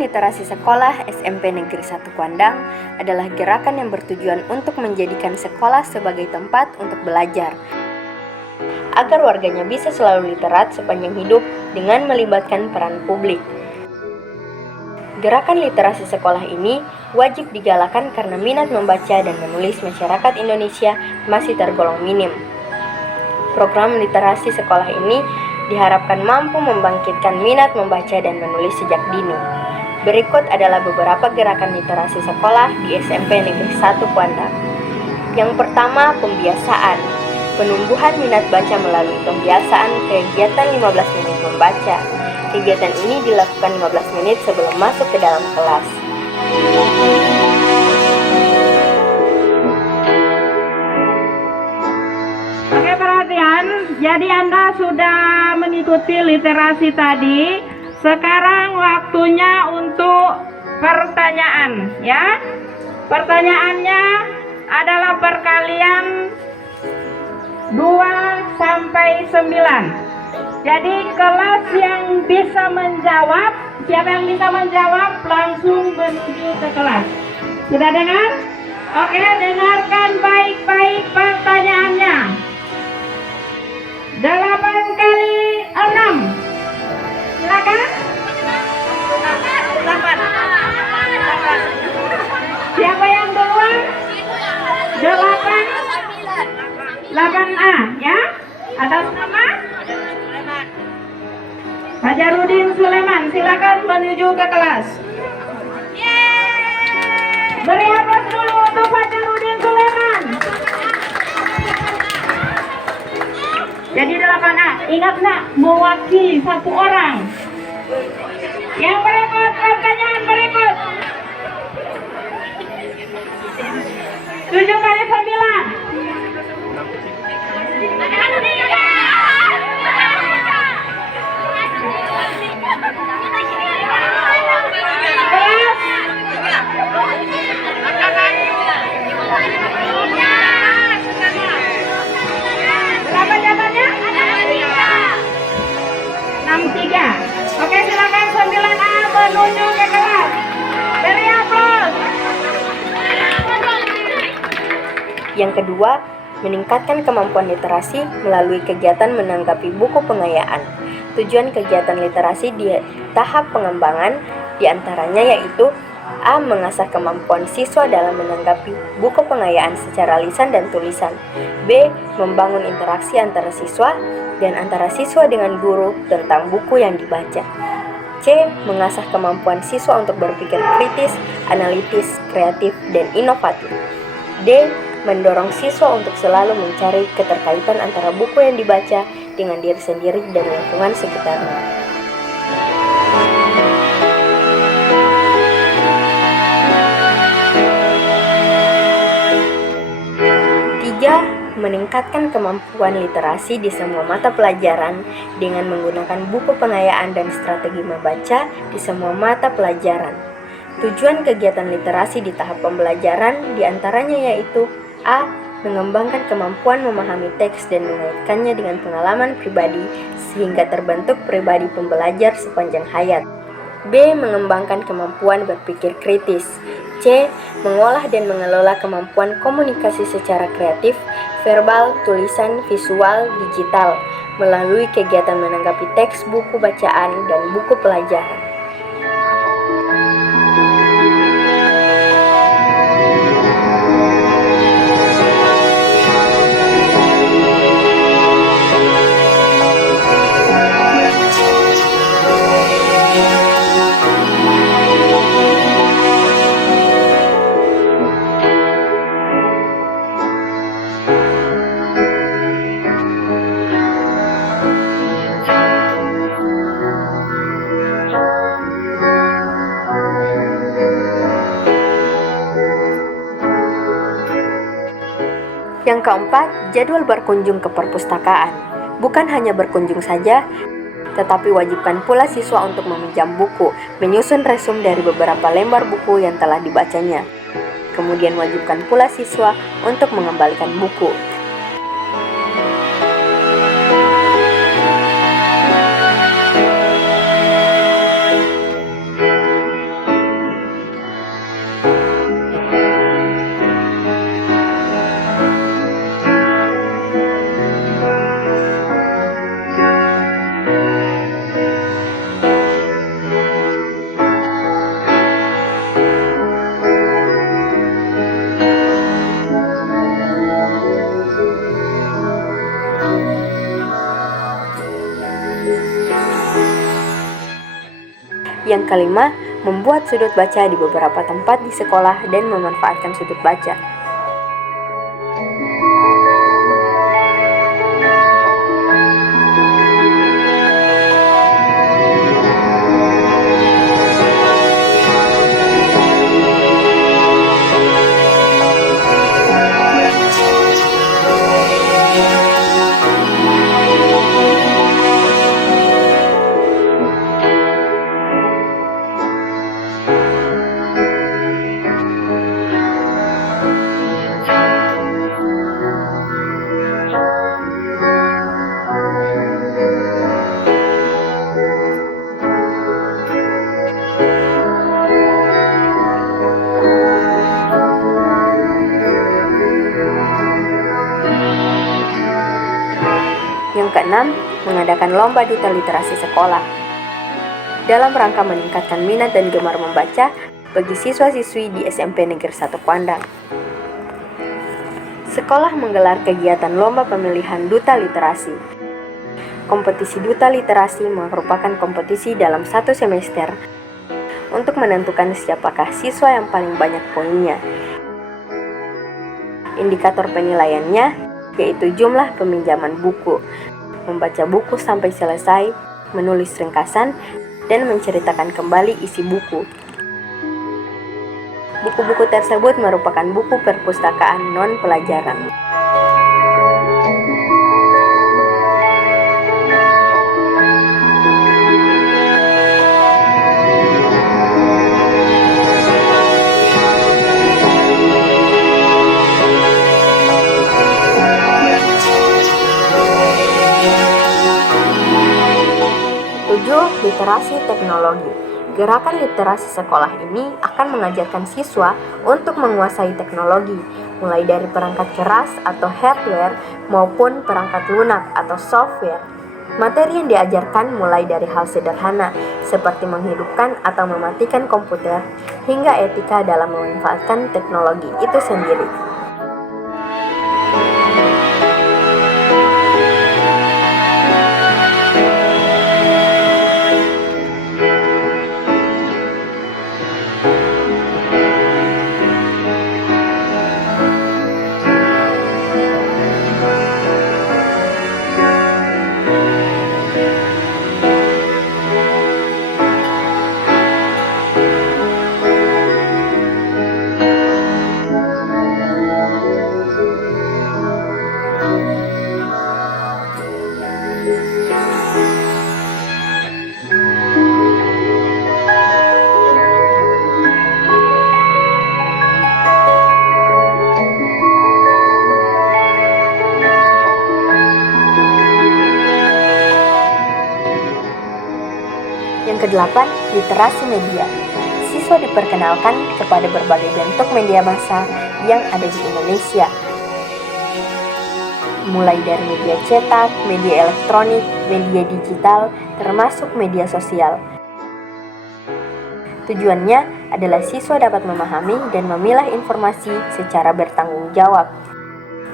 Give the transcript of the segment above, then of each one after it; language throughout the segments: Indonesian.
Gerakan Literasi Sekolah SMP Negeri 1 Kuandang adalah gerakan yang bertujuan untuk menjadikan sekolah sebagai tempat untuk belajar, agar warganya bisa selalu literat sepanjang hidup dengan melibatkan peran publik. Gerakan literasi sekolah ini wajib digalakan karena minat membaca dan menulis masyarakat Indonesia masih tergolong minim. Program literasi sekolah ini diharapkan mampu membangkitkan minat membaca dan menulis sejak dini. Berikut adalah beberapa gerakan literasi sekolah di SMP Negeri 1 Kuandang. Yang pertama, pembiasaan. Penumbuhan minat baca melalui pembiasaan kegiatan 15 menit membaca. Kegiatan ini dilakukan 15 menit sebelum masuk ke dalam kelas. Oke, perhatian. Jadi Anda sudah mengikuti literasi tadi. Sekarang waktunya untuk pertanyaan, ya. Pertanyaannya adalah perkalian 2 sampai 9. Jadi kelas yang bisa menjawab, siapa yang bisa menjawab langsung menuju ke kelas. Sudah dengar? Oke, dengarkan baik-baik pertanyaannya. 8 kali 6. Silakan. 8. Siapa yang duluan? 8A, ya. Atas nama Fajarudin Sulaiman. Silakan menuju ke kelas. Beri aplaus dulu untuk Fajarudin Sulaiman. Jadi 8A, ingat nak, mewakili satu orang. Yang berikut, pertanyaan berikut. 7 kali 9. Berapa jawabannya? 63. Oke, silakan 9A menuju ke kelas. Beri aplaus. Yang kedua, meningkatkan kemampuan literasi melalui kegiatan menanggapi buku pengayaan. Tujuan kegiatan literasi di tahap pengembangan diantaranya yaitu A. Mengasah kemampuan siswa dalam menanggapi buku pengayaan secara lisan dan tulisan. B. Membangun interaksi antara siswa dan antara siswa dengan guru tentang buku yang dibaca. C. Mengasah kemampuan siswa untuk berpikir kritis, analitis, kreatif, dan inovatif. D. Mendorong siswa untuk selalu mencari keterkaitan antara buku yang dibaca dengan diri sendiri dan lingkungan sekitarnya. 3. Meningkatkan kemampuan literasi di semua mata pelajaran dengan menggunakan buku pengayaan dan strategi membaca di semua mata pelajaran. Tujuan kegiatan literasi di tahap pembelajaran diantaranya yaitu A. Mengembangkan kemampuan memahami teks dan mengaitkannya dengan pengalaman pribadi sehingga terbentuk pribadi pembelajar sepanjang hayat. B. Mengembangkan kemampuan berpikir kritis. C. Mengolah dan mengelola kemampuan komunikasi secara kreatif, verbal, tulisan, visual, digital melalui kegiatan menanggapi teks buku bacaan dan buku pelajaran. Yang keempat, jadwal berkunjung ke perpustakaan. Bukan hanya berkunjung saja, tetapi wajibkan pula siswa untuk meminjam buku, menyusun resum dari beberapa lembar buku yang telah dibacanya. Kemudian wajibkan pula siswa untuk mengembalikan buku. kelima, membuat sudut baca di beberapa tempat di sekolah dan memanfaatkan sudut baca. Yang keenam, mengadakan lomba duta literasi sekolah. Dalam rangka meningkatkan minat dan gemar membaca bagi siswa-siswi di SMP Negeri 1 Kuandang. Sekolah menggelar kegiatan lomba pemilihan duta literasi. Kompetisi duta literasi merupakan kompetisi dalam satu semester untuk menentukan siapakah siswa yang paling banyak poinnya. Indikator penilaiannya yaitu jumlah peminjaman buku, membaca buku sampai selesai, menulis ringkasan, dan menceritakan kembali isi buku. Buku-buku tersebut merupakan buku perpustakaan non-pelajaran. Literasi teknologi. Gerakan literasi sekolah ini akan mengajarkan siswa untuk menguasai teknologi, mulai dari perangkat keras atau hardware maupun perangkat lunak atau software. Materi yang diajarkan mulai dari hal sederhana seperti menghidupkan atau mematikan komputer hingga etika dalam memanfaatkan teknologi itu sendiri. Yang kedelapan, literasi media. Siswa diperkenalkan kepada berbagai bentuk media massa yang ada di Indonesia, mulai dari media cetak, media elektronik, media digital, termasuk media sosial. Tujuannya adalah siswa dapat memahami dan memilah informasi secara bertanggung jawab,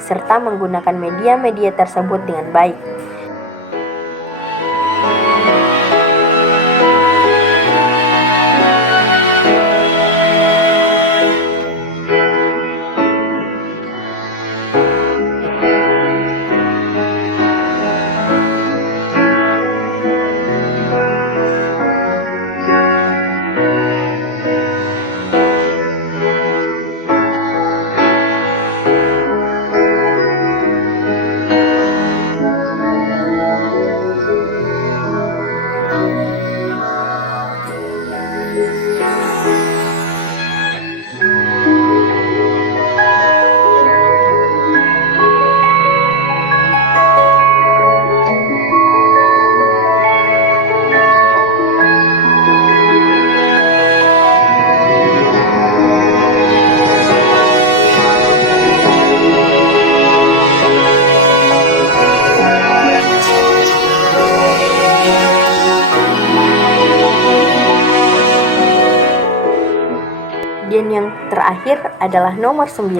serta menggunakan media-media tersebut dengan baik. Dan yang terakhir adalah nomor 9,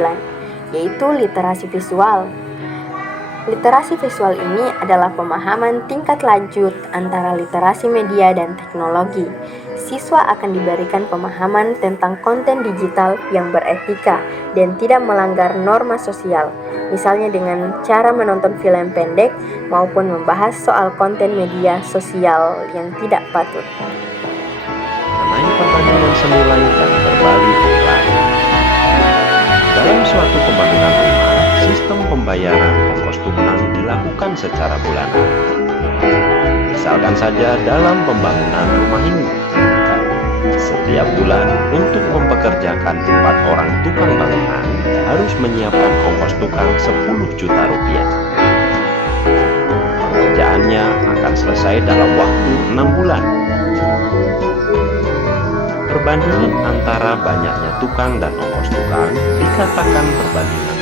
yaitu literasi visual. Literasi visual ini adalah pemahaman tingkat lanjut antara literasi media dan teknologi. Siswa akan diberikan pemahaman tentang konten digital yang beretika dan tidak melanggar norma sosial, misalnya dengan cara menonton film pendek maupun membahas soal konten media sosial yang tidak patut. Mengenai pertandingan senilai dan berbalik nilai. Dalam suatu pembangunan rumah, sistem pembayaran ongkos tukang dilakukan secara bulanan. Misalkan saja dalam pembangunan rumah ini, setiap bulan untuk mempekerjakan 4 orang tukang bangunan harus menyiapkan ongkos tukang 10 juta rupiah. Pekerjaannya akan selesai dalam waktu 6 bulan. Perbandingan antara banyaknya tukang dan ongkos tukang dikatakan perbandingan